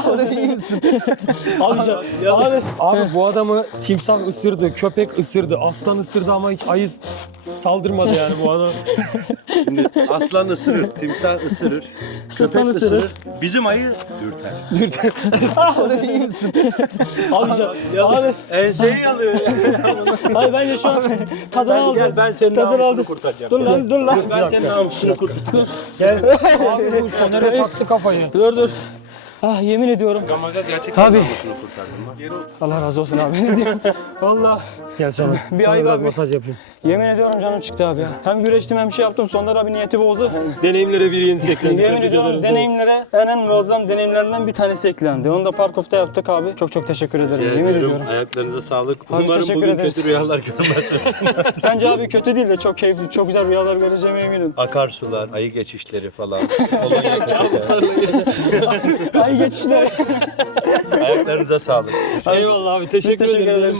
Sonra iyi misin? Abi, abi, abi bu adamı timsah ısırdı, köpek ısırdı, aslan ısırdı ama hiç ayı saldırmadı yani bu adam. Şimdi aslan ısırır, timsah ısırır, Sırtlan köpek ısırır. ısırır. Bizim ayı dürter. Sonra iyi misin? Abi, abi, Enseyi alıyor. abi bence şu an tadını ben, aldı. gel ben senin Tadını namusunu aldı. kurtaracağım. Dur lan, dur lan. Ben senin namusunu kurtaracağım. Gel. Abi bu Soner'e taktı kafayı. Dur dur. Ah yemin ediyorum. Gamaga gerçekten Tabii. namusunu. Yere otur. Allah razı olsun abi. Ne diyeyim? Valla. Gel sana. Bir sana ay biraz abi. masaj yapayım. Yemin ediyorum canım çıktı abi ya. Hem güreştim hem şey yaptım. Sonra abi niyeti bozdu. Deneyimlere bir yeni eklendi. Yemin Tebrik ediyorum ederiz. deneyimlere en en muazzam deneyimlerden bir tanesi eklendi. Onu da Parkof'ta yaptık abi. Çok çok teşekkür ederim. Rica Yemin ediyorum. ediyorum. Ayaklarınıza sağlık. Abi Umarım teşekkür bugün ederiz. kötü rüyalar görmezsiniz. Bence abi kötü değil de çok keyifli, çok güzel rüyalar göreceğime eminim. Akarsular, ayı geçişleri falan. Kolonya Ay geçişleri. Ayaklarınıza sağlık. Eyvallah abi. Teşekkür, teşekkür ederim.